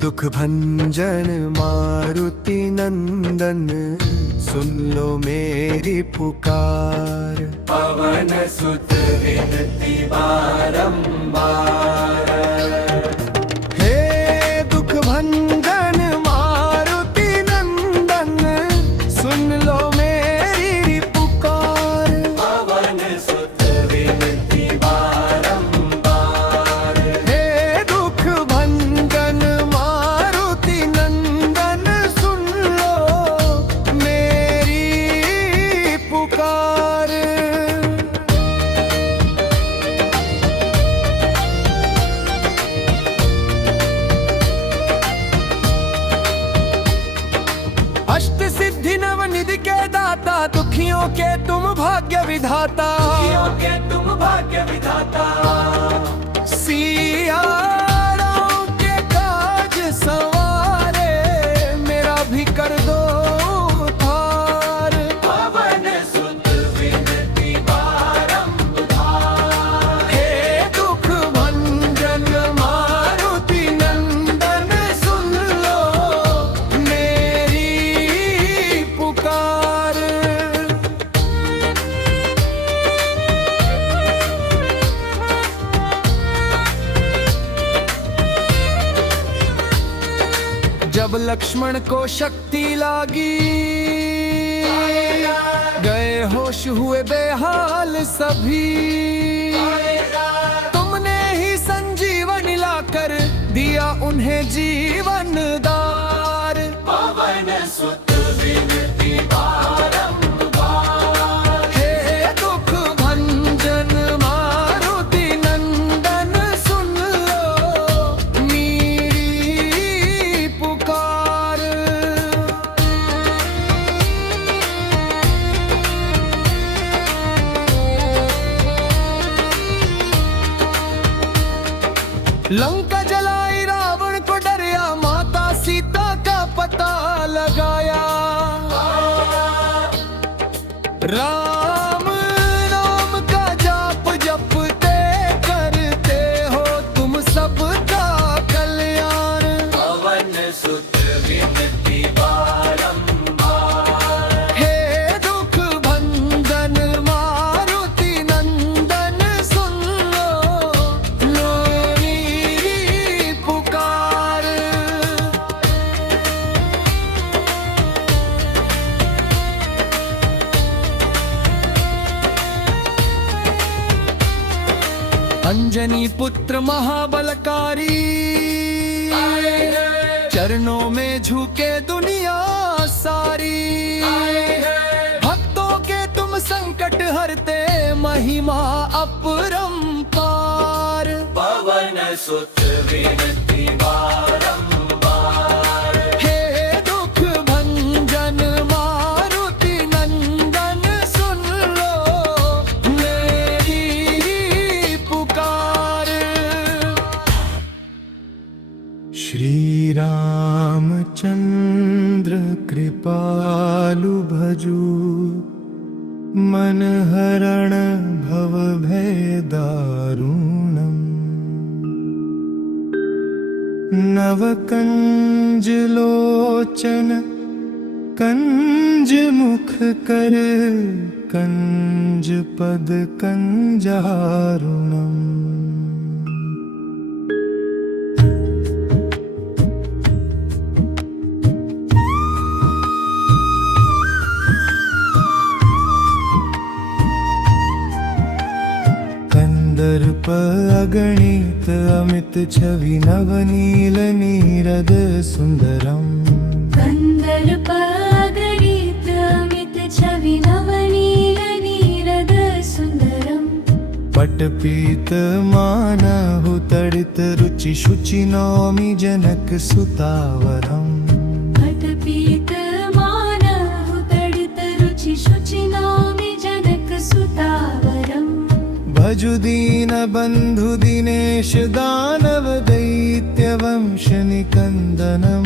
दुख भंजन मारुति नंदन, सुन लो मेरी पुकार। पवन सुत विनती बारंबार। हे दुख भंजन मारुति नंदन, सुन लो मेरी पुकार। पवन सुत विनती बारंबार। हे दुख भंजन मारुति नंदन, सुन लो मेरी पुकार। अष्ट सिद्धि नवनिधि के दाता, दुखियों के तुम भाग्य विधाता। दुखियों के तुम भाग्य विधाता। सिया राम के काज संवारे, मेरा भी कर दो उद्धार। पवन सुत विनती बारंबार। हे दुख भंजन मारुति नंदन, सुन लो मेरी पुकार। जब लक्ष्मण को शक्ति लागी, गए होश हुए बेहाल सभी। तुमने ही संजीवनी लाकर दिया उन्हें जीवन दार। पवन सुत विनती बारंबार। हे दुख भंजन मारुति नंदन, सुन लो मेरी पुकार। लंका जलाई रावण को डरिया, माता सीता का पता लगाया। राम नाम का जाप जपते करते हो तुम सबका कल्याण। पवन सुत विनती बारंबार। हे दुख भंजन मारुति नंदन, सुन लो मेरी पुकार। अंजनी पुत्र महाबलकारी, चरणों में झुके दुनिया सारी। भक्तों के तुम संकट हरते, महिमा अपरंपार। पवन सुत विनती बारंबार। हे दुख भंजन मारुति नंदन, सुन लो मेरी पुकार। श्री रामचंद्र कृपालु भजु, मन हरण भव भय दारुणम्। नव कंज लोचन कंज मुख कर, कंज पद कंजारुणम्। कंदर्प अगणित अमित छवि, नवनील नीरद सुंदरम। कंदर्प अगणित अमित छवि, नवनील नीरद सुंदरम। पटपीत मानहु तडित रुचि, शुचि नौमि जनक सुतावरम। पटपीत मानहु तडित रुचि, शुचि नौमि जनक सुतावरम। भजु दीन बंधु दिनेश, दानव दैत्य वंश निकंदनम।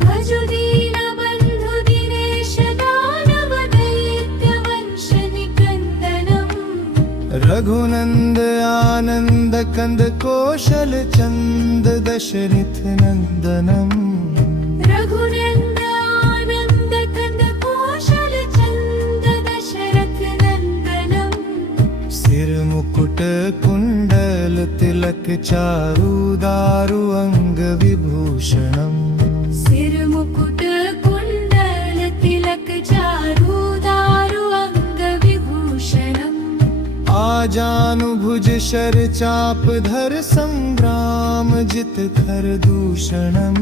भजु दीन बंधु दिनेश, दानव दैत्य वंश निकंदनम। रघुनंद आनंद कंद कौशल चंद दशरथ नंदनम रघुनंद आनंद कंद कौशल चंद दशरथ नंदनम सिर मुकुट कुंडल तिलक चारु दारु अंग विभूषणम सिर मुकुट कुंडल तिलक चारु दारु अंग विभूषणम आजानुभुज शर चाप धर संग्राम जित खर दूषणम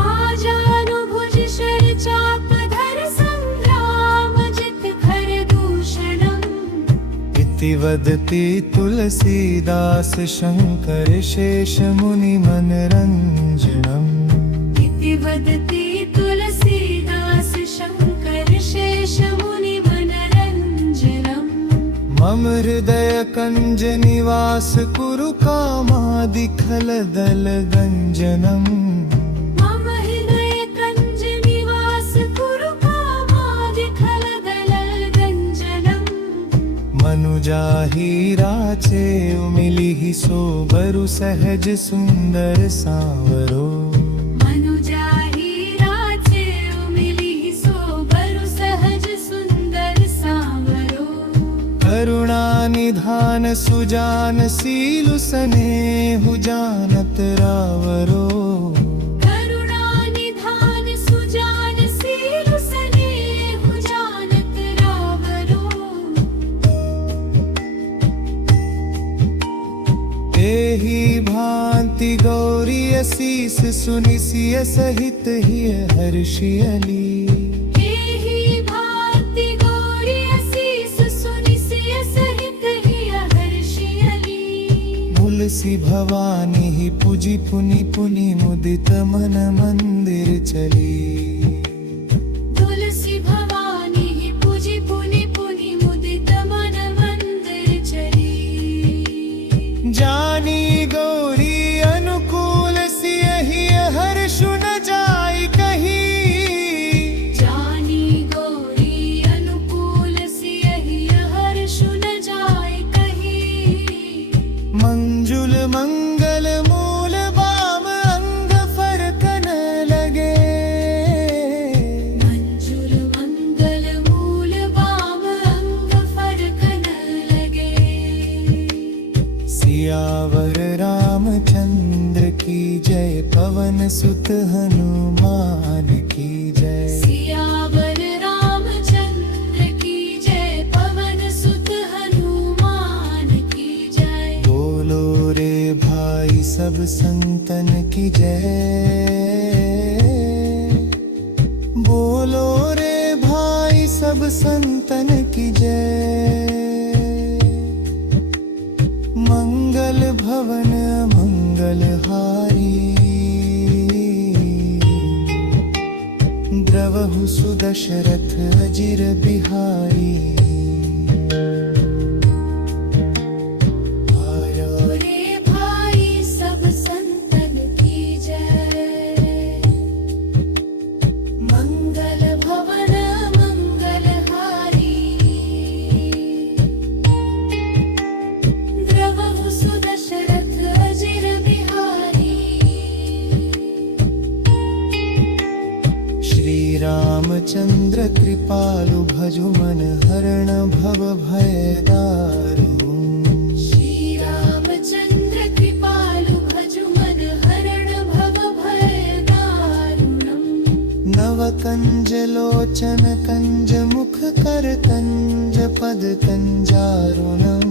आजानुभुज शर चाप धर संग्राम जित खर दूषणम इति वदति तुलसीदास शंकर शेष मुनि मनरंजनम इति वदति तुलसीदास शंकर शेष मुनि मनरंजनम मम हृदय कंज निवास कुरु कामादि खल दल गंजनम मम हृदय कंज निवास कुरु कामादि खल दल गंजनम मनुजाहि राचे मिलिहि सोबरु सहज सुंदर सांवरो मनुजाहि राचे मिलिहि सोबरु सहज सुंदर सांवरो करुणा निधान सुजान सीलु स्नेहु जानत रावरो करुणा निधान सुजान सीलु स्नेहु जानत रावरो एहि भांति गौरी असीस सुनिसिय सहित ही हर्षियली एहि भांति गौरी असीस सुनिसिय सहित हिय हर्षियली तुलसी भवानी ही पुजी पुनि पुनि मुदित मन मंदिर चली तुलसी भवानी ही पूजी पुनि पुनि मुदित मन मंदिर चली जानी गौरी अनुकूल सियहि हर्षु न जाई कही जानी गौरी अनुकूल सियहि हर्षु न जाय कही मंजुल मंगल मूल बाम अंग फरकन लगे मंजुल मंगल मूल बाम अंग फरकन लगे सियावर रामचंद्र की जय पवन सुत हनुमान की जय सियावर रामचंद्र की जय पवन सुत हनुमान की जय बोलो रे भाई सब संतन की जय बोलो रे भाई सब संतन की जय मंगल भवन मंगल हारी द्रवहु सुदशरथ अजिर बिहारी रे भाई सब संतन की जय मंगल भवन मंगल हारी द्रवहु सुदशरथ अजिर बिहारी श्री रामचंद्र कृपालु भजु मन हरण भव भय दारुण श्री रामचंद्र कृपालु भजु मन हरण भव भय दारुणम नव कंज लोचन कंज मुख कर कंज पद कंजारुणम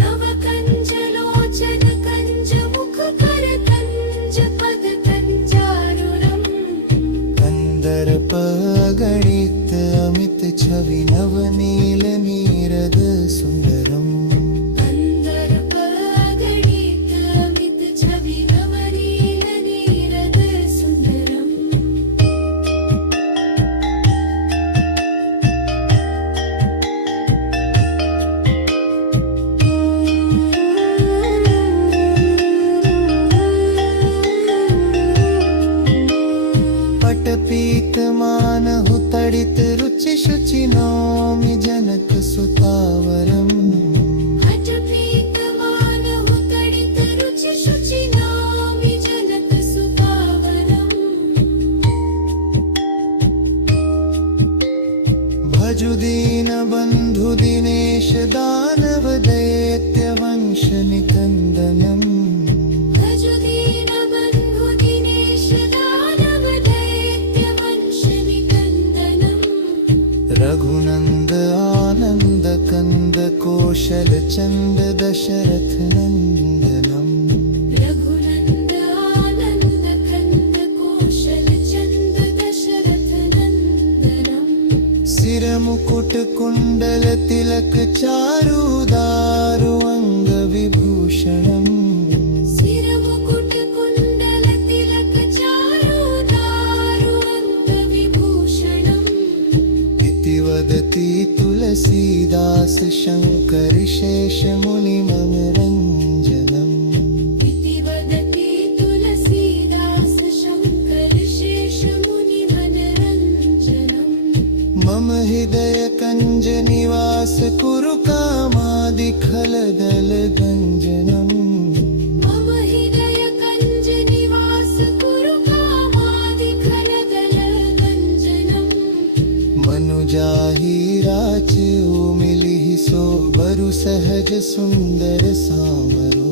नव कंज लोचन कंज मुख कर कंज पद कंजारुणम कंदर्प गणित अमित छवि नव नील नीरद सुंदरम कंदर्प गणित अमित छवि नव नील नीरद सुंदरम पीत मानहु तडित रुचि शुचि नौमि जनक सुतावरम रजुदीन बंधु दिनेश दानव दैत्य वंश निकंदनम रजुदीनबन्धु दिनेश दानव दैत्य वंश निकन्दनम् रघुनंद आनंद कंद कौशल चंद दशरथ नंदनम रघुनन्द आनन्द कन्द कौशल चन्द दशरथ नन्दनम् सिर मुकुट कुंडल तिलक चारु दारु अंग विभूषणम सिरमुकुट कुण्डल तिलक चारुदारु अङ्गविभूषणम् इति वदति तुलसीदास शंकर शेष मुनि मनरंजनम इति वदति तुलसीदास शङ्कर शेषमुनिमनरञ्जनम् मम हृदय कंज निवास कुरु कामादि खलदल गंजनम मम हृदय कञ्ज निवास कुरु कामादि खलदल गञ्जनम् मनुजाहि राच ओ मिलिहि सो बरु सहज सुंदर सामरो